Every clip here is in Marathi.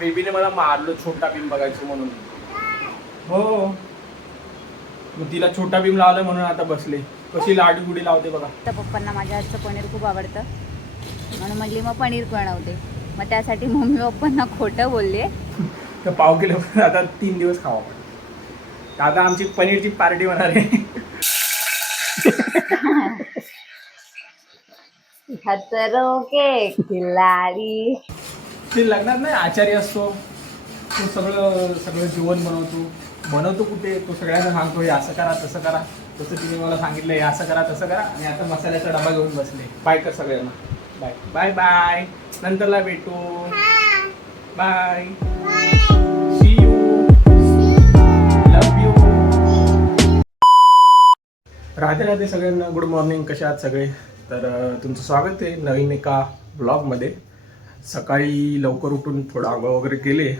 बेबीने मला मारलं छोटा भीम बघायचं म्हणून. हो. मग तिला छोटा भीम लावलं म्हणून आता बसले. कशी लाडी गुडी लावते बघा. तर पप्पांना माझ्या हातचं पनीर खूप आवडतं. म्हणून म्हणली मग पनीर बनवते. मग त्यासाठी मम्मी पप्पांना खोटं बोलले. तर पाव किलो आता तीन दिवस खावा. तर आता आमची पनीरची पार्टी होणार आहे. खतरो के खिलाडी. ते लग्नात नाही आचार्य असतो. तो सगळं सगळं जेवण बनवतो. बनवतो कुठे? तो सगळ्यांना सांगतो हे असं करा तसं करा. तसं तिने मला सांगितलं हे असं करा तसं करा. आणि आता मसाल्याचा डबा घेऊन बसले. बाय कर सगळ्यांना. बाय बाय बाय नंतरला भेटू. Bye see you love you Radhe Radhe सगळ्यांना. गुड मॉर्निंग कशा आहात सगळे? तर तुमचं स्वागत आहे नवीन एका ब्लॉगमध्ये सकाळी लवकर उठून थोडं आंघोळ वगैरे केले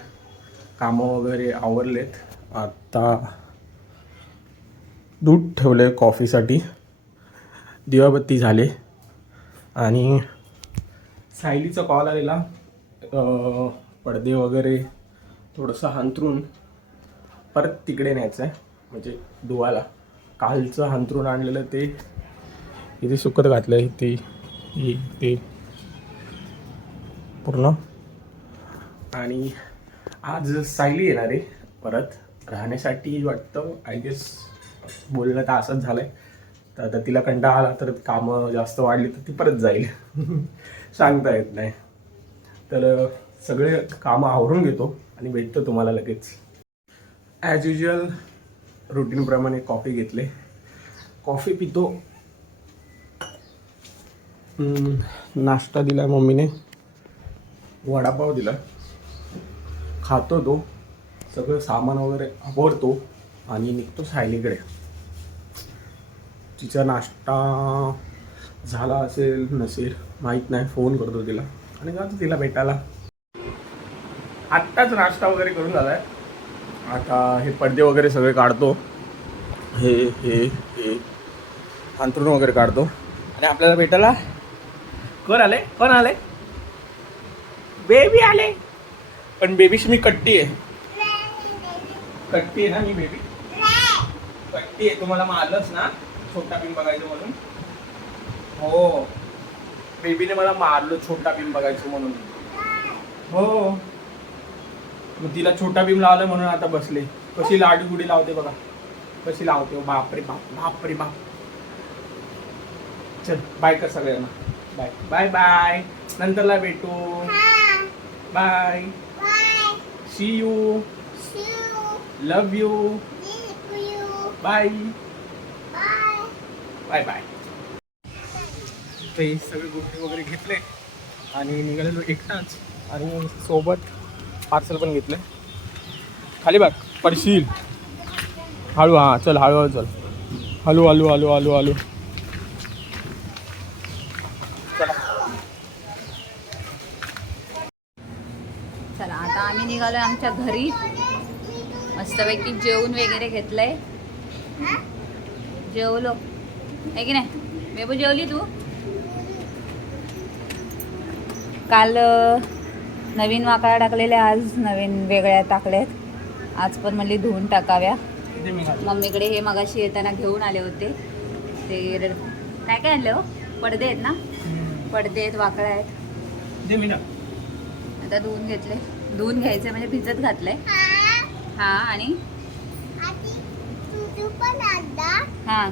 कामं वगैरे आवरलेत. आता दूध ठेवलं आहे कॉफीसाठी. दिवाबत्ती झाले. आणि सायलीचा कॉल आलेला. पडदे वगैरे थोडंसं हांतरून परत तिकडे न्यायचं आहे म्हणजे धुवायला कालचं हांतरून आणलेलं ते इथे सुकत घातलं आहे ते ते. पूर्ण. आणि आज सायली येणार आहे परत. राहण्यासाठी वाटतं आय गेस बोलणं तर असंच झालं आहे तर आता तिला कंटाळा आला तर कामं जास्त वाढली तर ती परत जाईल. सांगता येत नाही. तर सगळे कामं आवरून घेतो आणि भेटतो तुम्हाला लगेच. ॲज युजल रुटीनप्रमाणे कॉफी घेतले. कॉफी पितो. नाश्ता दिला मम्मीने. वडापाव दिला. खातो तो. सगळं सामान वगैरे आवडतो आणि निघतो सायलीकडे. तिचा नाश्ता झाला असेल नसेल माहीत नाही. फोन करतो तिला. आणि जातो तिला भेटायला. आत्ताच नाश्ता वगैरे करून झाला आहे आता हे पडदे वगैरे सगळे काढतो. हे हे हे. अंतरून वगैरे काढतो. आणि आपल्याला भेटायला? कोण आले? कोण आले? बेबी आले. पण बेबीशी मी कट्टी आहे. कट्टी आहे ना मी बेबी. कट्टी आहे. तुम्हाला मारलंच ना. छोटा भीम बघायचं म्हणून. हो. बेबीने मला मारलं छोटा भीम बघायचं म्हणून. हो. मग तिला छोटा भीम लावलं म्हणून आता बसले. कशी लाडी गुडी लावते बघा. कशी लावते. बापरे बाप बापरे बाप. चल बाय कर सगळ्यांना. बाय बाय बाय नंतरला भेटू. Bye see you love you bye bye bye ते सगळे गोष्टी वगैरे घेतले आणि निघालेलो एकटाच आणि सोबत पार्सल पण घेतलं. खाली बघ. पडशील. हळू हां चल हळूहळू चल. हळू हळू हळू हळू हळू चला चला आम्ही निघालो आमच्या घरी मस्तपैकी जेवून वगैरे घेतलंय. जेवलो. आहे की नाही? बेबू जेवली तू? काल नवीन वाकळा टाकलेल्या आज नवीन वेगळ्या टाकल्यात. आज पण म्हणली धुवून टाकाव्या. मम्मीकडे हे मगाशी येताना घेऊन आले होते. ते काय काय आणलं हो? पडदे आहेत ना. पडदे आहेत वाकळ्या आहेत. आता धुवून घेतले. धुवून घ्यायचे म्हणजे भिजत घातलंय. हा. आणि? हा.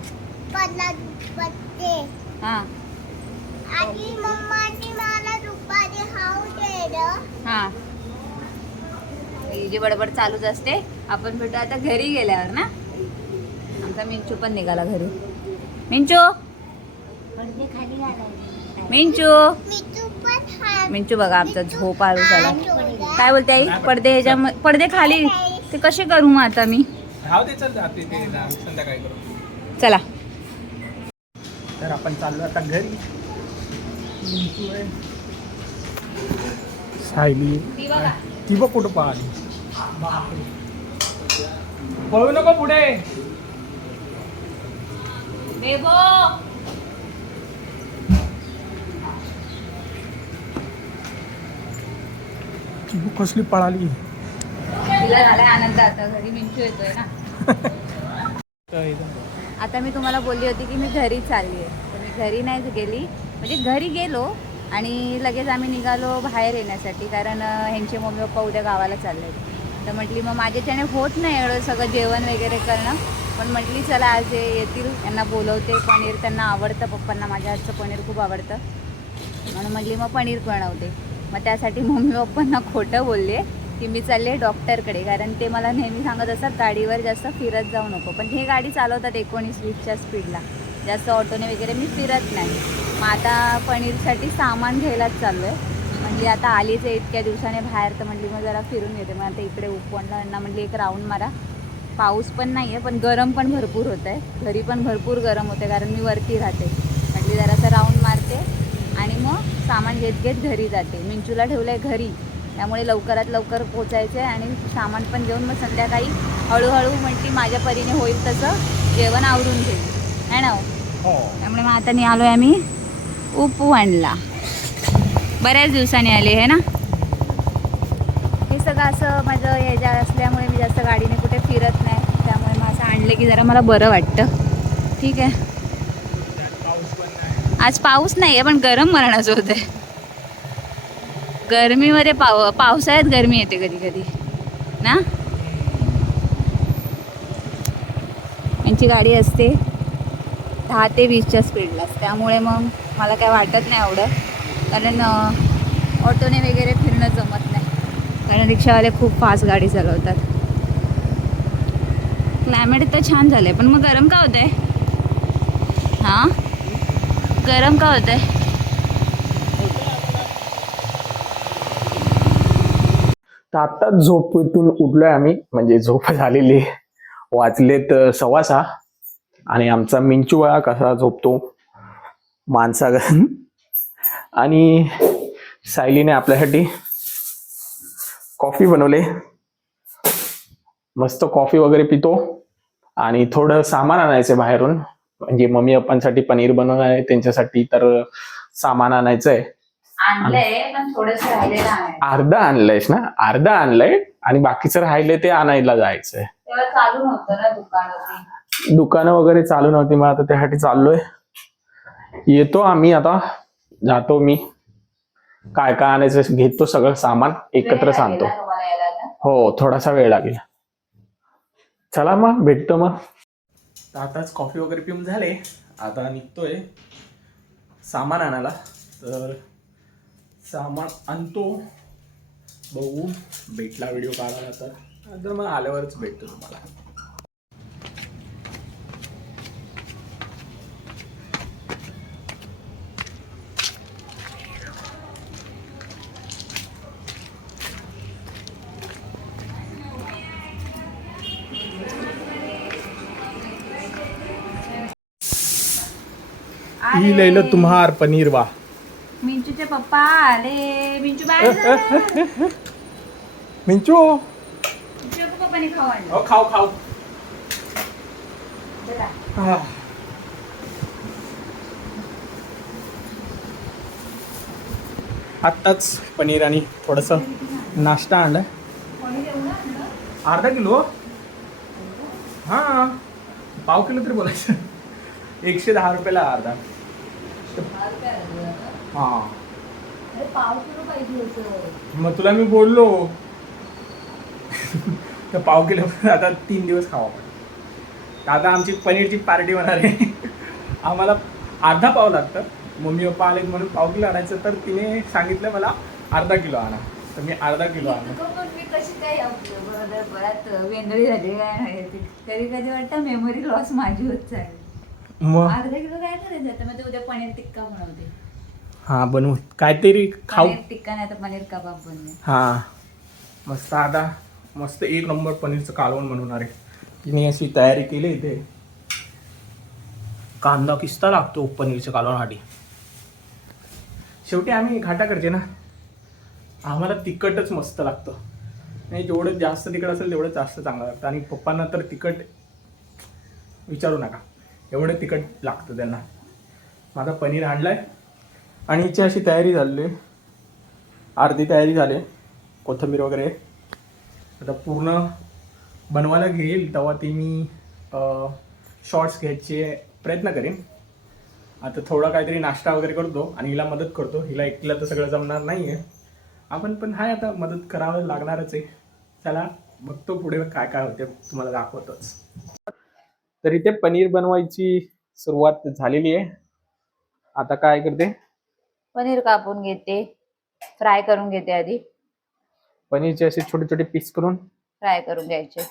हा. मला दुपारी हा. ही जी बडबड चालूच असते आपण भेटू आता घरी गेल्यावर ना? आमचा मिंचू पण निघाला घरी मिंचू! मिंचू! हा. मिंचू बघा आमचा झोप आळू झाला. काय बोलते आई? पडदे ह्याच्या पडदे खाली. ते कसे करू मग आता मी? चल जाते ते ना, संध्याकाळी करू. चला. तर आपण चाललो आता घरी. सायली. ती बघ कुठं पाहिली. पळू नको पुढे. कसली पळाली. तिला झालाय आनंद आता घरी मिंचू येतोय ना. आता मी तुम्हाला बोलली होती की मी घरी चालली आहे तर मी घरी नाही गेली. म्हणजे घरी गेलो आणि लगेच आम्ही निघालो बाहेर येण्यासाठी कारण ह्यांचे मम्मी पप्पा उद्या गावाला चालले आहेत तर म्हटली मग माझ्याच्याने होत नाही एवढं सगळं जेवण वगैरे करणं. पण म्हटली चला आज हे येतील. यांना बोलवते. पनीर त्यांना आवडतं. पप्पांना माझ्या हातचं पनीर खूप आवडतं. म्हणून म्हटली मग पनीर बनवते. मग त्यासाठी मम्मी पप्पांना खोटं बोलले की मी चालले डॉक्टरकडे कारण ते मला नेहमी सांगत असतात गाडीवर जास्त फिरत जाऊ नको. पण हे गाडी चालवतात एकोणीस वीसच्या स्पीडला. जास्त ऑटोने वगैरे मी फिरत नाही. मग आता पनीरसाठी सामान घ्यायलाच चाललो आहे म्हणजे आता आलीच आहे इतक्या दिवसाने बाहेर तर म्हटली मग जरा फिरून येते. मग आता इकडे उपवणला म्हटली एक राऊंड मारा. पाऊस पण नाही आहे पण गरम पण भरपूर होत आहे घरी पण भरपूर गरम होते कारण मी वरती राहते. म्हटली जरासं राऊंड मारते. आणि मग सामान घेत घेत घरी जाते. मिंचूला ठेवलं आहे घरी. त्यामुळे लवकरात लवकर पोचायचं आहे आणि सामान पण घेऊन मग संध्याकाळी हळूहळू म्हटली माझ्या परीने होईल तसं जेवण आवरून घेईल. आहे ना हो? त्यामुळे मग आता आलो आहे आम्ही उपवनला. बऱ्याच दिवसांनी आले आहे ना? हे सगळं असं माझं ह्याच्या असल्यामुळे मी जास्त गाडीने कुठे फिरत नाही. त्यामुळे मग असं आणलं की जरा मला बरं वाटतं. ठीक आहे. आज पाऊस नाही आहे पण गरम मरणाचं होत आहे गरमीमध्ये पाव पावसाळ्यात गरमी येते कधी कधी. ना? यांची गाडी असते दहा ते वीसच्या स्पीडलाच त्यामुळे मग मला काय वाटत नाही एवढं. कारण ऑटोने वगैरे फिरणं जमत नाही. कारण रिक्षावाले खूप फास्ट गाडी चालवतात. क्लायमेट तर छान झालं आहे पण मग गरम का होत आहे हां? गरम का होत आहे तर आत्ताच झोपेतून उठलोय आम्ही. म्हणजे झोप झालेली सव्वा सहा. आणि आमचा मिंचू वळा कसा झोपतो? माणसागन आणि सायलीने आपल्यासाठी कॉफी बनवले. मस्त कॉफी वगैरे पितो. आणि थोडं सामान आणायचं बाहेरून. म्हणजे मम्मी पप्पांसाठी पनीर बनवणार आहे त्यांच्यासाठी तर सामान आणायचं आहे आणलंय पण थोडस राहिलेलं आहे. अर्धा आणलंयस ना? अर्धा आणलंय आणि बाकीचं राहिले ते आणायला जायचंय. तेव्हा चालू नव्हतं ना दुकान दुकानं वगैरे चालू नव्हती मग आता त्यासाठी चाललोय. येतो आम्ही आता. जातो मी. काय काय आणायचं घेतो सगळं सामान एकत्र सांगतो. हो थोडासा वेळ लागेल. चला मग भेटतो मग. आताच कॉफी वगैरे पिऊन झाले. आता निघतोय सामान आणायला. तर सामान आणतो. बघू. भेटला व्हिडिओ काढायला तर. तर मग आल्यावरच भेटतो तुम्हाला. ही लैल तुम्हार पनीर वा. मिंचूचे पप्पा आले. मिंचू बाहेर मिंचू. मिंचूच्या पप्पाने खाऊ आणलं. हो खाऊ खाऊ. चला. आत्ताच पनीर आणि थोडस नाश्ता आणलाय. कोणी एवढं आणलं? अर्धा किलो? हा. पाव किलो तरी बोलायचं. एकशे दहा रुपयाला अर्धा दहा रुपये आणलं होतं. हा मग तुला मी बोललो तर पाव किलो आता तीन दिवस खावा आपण तर आता आमची पनीरची पार्टी होणार आहे आम्हाला अर्धा पाव लागतं मम्मी पप्पा आले म्हणून पाव किलो आणायचं तर तिने सांगितलं मला अर्धा किलो आणा तर मी अर्धा किलो बऱ्यात वेंदळी झाली काय माहिती कधी कधी वाटतं मेमरी लॉस माझी होत जाईल मग? अर्धा किलो काय करायचं आता मग ते उद्या पनीर टिक्का बनवते. हा बनवू. काहीतरी खाऊ. पनीर टिक्का नाही तर पनीर कबाब बनवे हा. मस्त आता मस्त एक नंबर पनीरचं कालवण बनवणार आहे. तिने अशी तयारी केली इथे. कांदा किस्ता लागतो पनीरच्या कालवणासाठी. शेवटी आम्ही घाटाकडचे ना. आम्हाला तिखटच मस्त लागतं. नाही जेवढं जास्त तिखट असेल तेवढं जास्त चांगलं लागतं. आणि पप्पांना तर तिखट विचारू नका. एवढं तिखट लागतं त्यांना. माझा पनीर आणला आहे आणि हिची अशी तयारी झालेली आहे. अर्धी तयारी झाली कोथिंबीर वगैरे. आता पूर्ण बनवायला घेईल तेव्हा ती मी शॉर्ट्स घ्यायचे प्रयत्न करेन. आता थोडा काहीतरी नाश्ता वगैरे करतो आणि हिला मदत करतो. हिला एकटीला तर सगळं जमणार नाही आहे आपण पण हाय आता मदत करावं लागणारच आहे. चला बघतो पुढे काय काय होते. तुम्हाला दाखवतोच. तर इथे पनीर बनवायची सुरुवात झालेली आहे. आता काय करते? पनीर कापून घेते. फ्राय करून घेते आधी. पनीरचे असे छोटे छोटे पीस करून फ्राय करून घ्यायचे.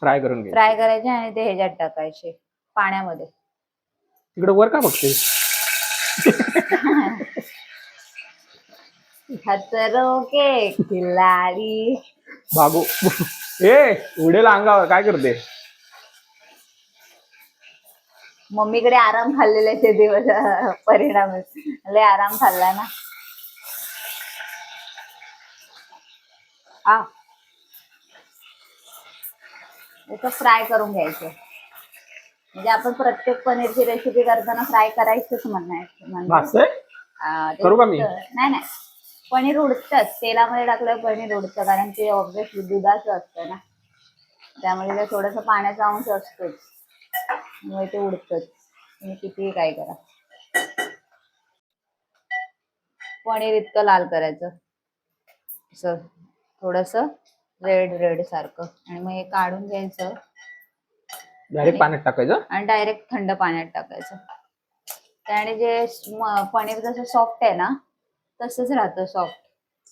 फ्राय करून घे फ्राय करायचे आणि ते ह्याच्यात टाकायचे. पाण्यामध्ये. तिकडे वर का बघते? खतरो के खिलाडी. भागो. ए उडेल अंगावर काय करते? मम्मीकडे आराम खाल्लेले ते दिवस परिणाम लय आराम खाल्ला ना. आ. फ्राय करून घ्यायचं. म्हणजे आपण प्रत्येक पनीरची रेसिपी करताना फ्राय करायचंच म्हणायचं. म्हणजे करू का मी? उडतं. नाही नाही. पनीर उडतच. तेलामध्ये टाकलं पनीर उडतं. कारण ते ऑब्विसली दुधाचं असतं ना. त्यामध्ये ते थोडंसं पाण्याचा अंश असतोच. त्यामुळे ते उडतच. तुम्ही कितीही काय करा. पनीर इतकं लाल करायचं. असं थोडस रेड रेड सारखं. आणि मग हे काढून घ्यायचं. डायरेक्ट पाण्यात टाकायचं? आणि डायरेक्ट थंड पाण्यात टाकायचं. त्याने जे पनीर जसं सॉफ्ट आहे ना तसंच राहतं सॉफ्ट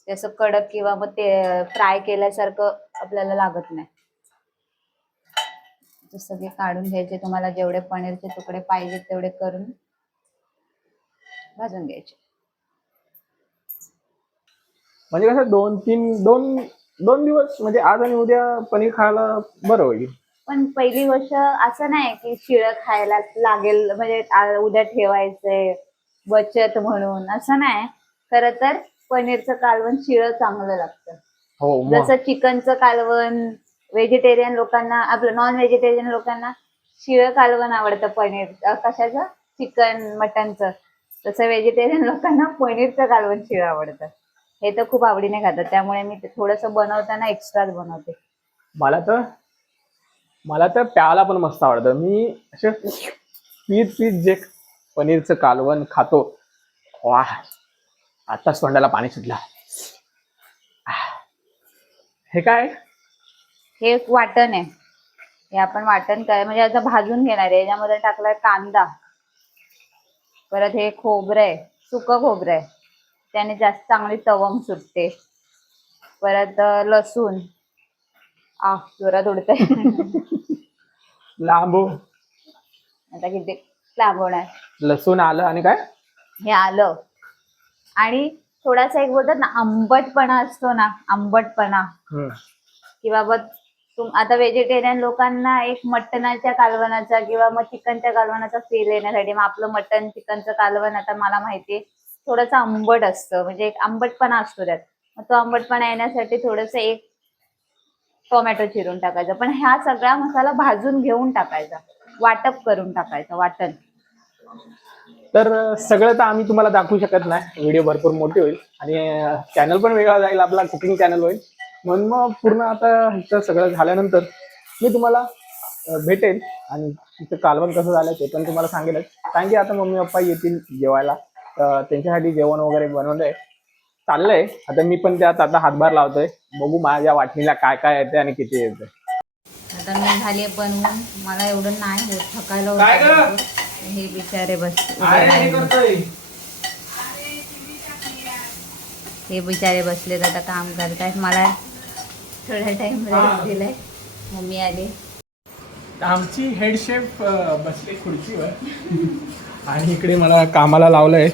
ते असं कडक किंवा मग ते फ्राय केल्यासारखं आपल्याला लागत नाही. ते सगळे काढून घ्यायचे. तुम्हाला जेवढे पनीरचे तुकडे पाहिजे तेवढे करून भाजून घ्यायचे. म्हणजे कसं दोन तीन दोन दोन दिवस? म्हणजे आज आणि उद्या पनीर खायला बरं होईल. पण पहिली गोष्ट असं नाही की शिळं खायला लागेल. म्हणजे आ- उद्या ठेवायचंय बचत म्हणून असं नाही. खर तर पनीरचं कालवण शिळं चांगलं लागतं. हो मग. जसं चिकनचं कालवण व्हेजिटेरियन लोकांना आपलं नॉन व्हेजिटेरियन लोकांना शिळं कालवण आवडतं पनीर. अं, कशाचं? चिकन मटनचं तसं व्हेजिटेरियन लोकांना पनीरचं कालवण शिळं आवडतं. हे तर खूप आवडीने खातात. त्यामुळे मी ते थोडंसं बनवताना एक्स्ट्राच बनवते. मला तर मला तर प्यायला पण मस्त आवडतं. मी असे पीत पीत जे पनीरचं कालवण खातो वा आताच तोंडाला पाणी सुटलं. आह. हे काय? हे एक वाटण आहे. हे आपण वाटण काय म्हणजे आता भाजून घेणार आहे. याच्यामध्ये टाकलाय कांदा. परत हे खोबरं आहे. सुकं खोबरं आहे. त्याने जास्त चांगली तवंग सुटते. परत लसूण. आ जोरात उडतंय. लांबू. आता किती? लांब होणार लसूण आलं आणि काय? हे आलं. आणि थोडासा एक बोलतात ना आंबटपणा असतो ना आंबटपणा. हम्म. की बाबा आता व्हेजिटेरियन लोकांना एक मटणाच्या कालवणाचा किंवा मग चिकनच्या कालवणाचा फील येण्यासाठी मग आपलं मटण चिकनचं कालवण आता मला माहितीये थोडंसं आंबट असतं. म्हणजे एक आंबटपणा असतो त्यात. मग तो आंबटपणा येण्यासाठी थोडंसं एक टोमॅटो चिरून टाकायचं. पण ह्या सगळा मसाला भाजून घेऊन टाकायचा. वाटप करून टाकायचं वाटण. तर सगळं तर आम्ही तुम्हाला दाखवू शकत नाही. व्हिडिओ भरपूर मोठी होईल. आणि चॅनल पण वेगळा जाईल. आपला कुकिंग चॅनल होईल. म्हणून मग पूर्ण आता इथं सगळं झाल्यानंतर मी तुम्हाला भेटेल आणि तिथं कालवण कसं झालं ते पण तुम्हाला सांगेलच. कारण की आता मम्मी पप्पा येतील जेवायला. तर त्यांच्यासाठी जेवण वगैरे बनवलंय. चाललंय. आता मी पण त्यात आता हातभार लावतोय. बघू माझ्या वाटणीला काय काय येते आणि किती येते आता मी झाली बनवून. मला एवढं नाही होत. थकायला. हे बिचारे बस. हे बिचारे बसलेत आता काम करतायत. मला थोडा टाइम रेस्ट दिलाय. मम्मी आली. आमची हेड शेफ बसले खुर्चीवर. आणि इकडे मला कामाला लावलंय.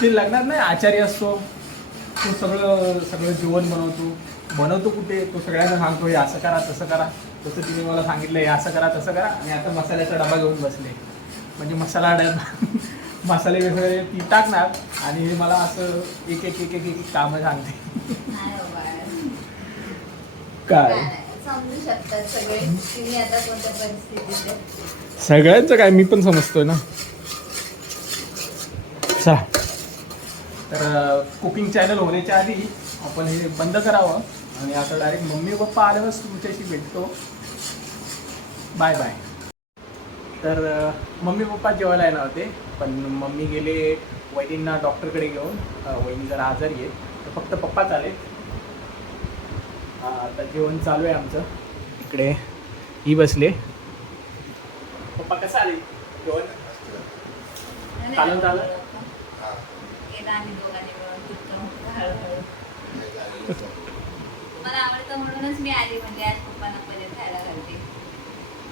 ते लग्नात नाही आचार्य असतो. तो सगळं सगळं जेवण बनवतो. बनवतो कुठे? तो सगळ्यांना सांगतो हे असं करा तसं करा. तसं तिने मला सांगितलं हे असं करा तसं करा. आणि आता मसाल्याचा डबा घेऊन बसले. म्हणजे मसाला डबा. मसाले वगैरे ती टाकणार आणि मला असं एक एक एक एक एक कामं सांगते. काय? समजू शकतात सगळे. तुम्ही आता कोणत्या परिस्थितीत आहे. सगळ्यांचं काय? मी पण समजतोय ना. चा. तर कुकिंग चॅनल होण्याच्या आधी आपण हे बंद करावं. आणि आता डायरेक्ट मम्मी पप्पा आल्यावरच तुमच्याशी भेटतो. बाय बाय तर मम्मी पप्पा जेवायला येणार होते पण मम्मी गेले वहिनींना डॉक्टरकडे घेऊन. वहिनी जरा आजारी आहे तर फक्त पप्पाच आले आता जेवण चालू आहे आमचं. इकडे ही बसले. पप्पा कसं आले? जेवण? चालेल, चालेल. मला आवडतं म्हणूनच मी आली म्हणजे आज पप्पांना पनीर खायला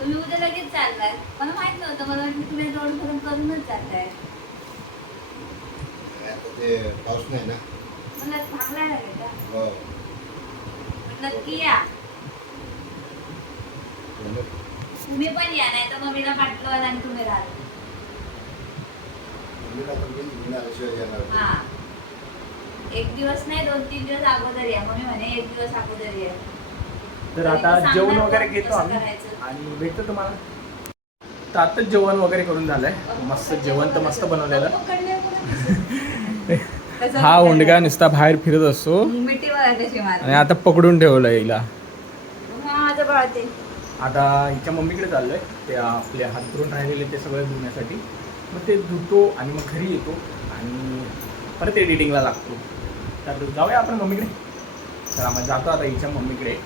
तुम्ही उद्या लगेच चाललाय. मला माहीत नव्हतं. मला वाटलं तुम्ही रोड भरून करूनच जाताय आता ते पाऊस नाही ना? मला लागेल का? हो. म्हटलं की या. म्हणून तुम्ही पण या नाही तर मम्मीला पाठवलं आणि तुम्ही राहाल पण नाही. हा. एक दिवस नाही दोन तीन दिवस अगोदर या. मम्मी म्हणे एक दिवस अगोदर या. तर आता जेवण वगैरे घेतो आम्ही. करायचं? आणि भेटतो तुम्हाला. तर आताच जेवण वगैरे करून झालंय. मस्त जेवण तर मस्त बनवलेलं. हा उंडगा नुसता बाहेर फिरत असतो. आणि आता पकडून ठेवलं हिला. आता हिच्या मम्मीकडे चाललोय. ते आपले हात धुवून राहिलेले ते सगळं धुण्यासाठी. मग ते धुतो आणि मग घरी येतो. आणि परत एडिटिंगला लागतो. तर जाऊया आपण मम्मीकडे. चला मग जातो आता हिच्या मम्मीकडे.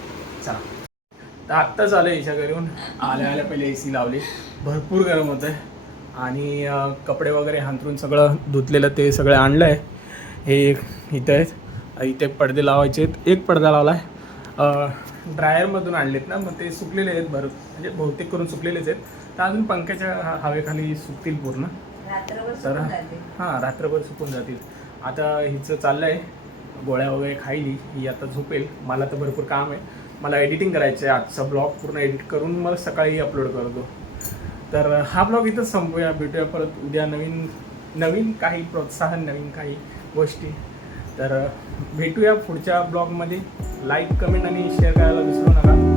चला. तर आत्ताच आलं हिच्या घरी येऊन. आल्या आल्या पहिले ए सी लावली. भरपूर गरम होतं आहे आणि कपडे वगैरे हांतरून सगळं धुतलेलं ते सगळं आणलं आहे हे एक इथं आहेत. इथे पडदे लावायचे आहेत. एक पडदा लावला आहे ड्रायरमधून आणलेत ना मग ते सुकलेले आहेत. भर म्हणजे बहुतेक करून सुकलेलेच आहेत. तर अजून पंख्याच्या हवेखाली सुकतील पूर्ण. तर हां रात्रभर सुकून जातील. आता हिचं चाललं आहे गोळ्या वगैरे खायली. ही आता झोपेल. मला तर भरपूर काम आहे. मला एडिटिंग करायचं आहे आजचा ब्लॉग पूर्ण एडिट करून मला सकाळी अपलोड करतो. तर हा ब्लॉग इथंच संपूया भेटूया परत उद्या नवीन नवीन काही प्रोत्साहन नवीन काही गोष्टी. तर भेटूया पुढच्या ब्लॉगमध्ये लाईक कमेंट आणि शेअर करायला विसरू नका.